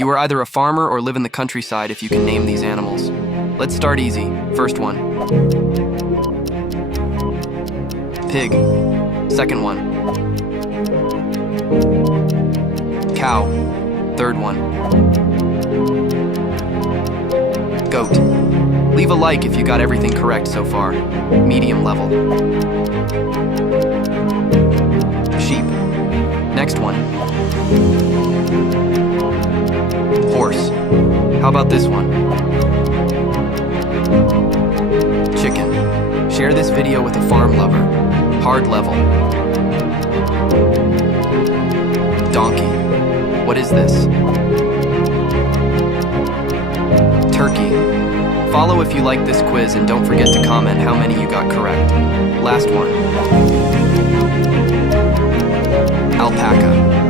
You are either a farmer or live in the countryside if you can name these animals. Let's start easy. First one. Pig. Second one. Cow. Third one. Goat. Leave a like if you got everything correct so far. Medium level. Sheep. Next one. Horse. How about this one? Chicken. Share this video with a farm lover. Hard level. Donkey. What is this? Turkey. Follow if you like this quiz and don't forget to comment how many you got correct. Last one. Alpaca.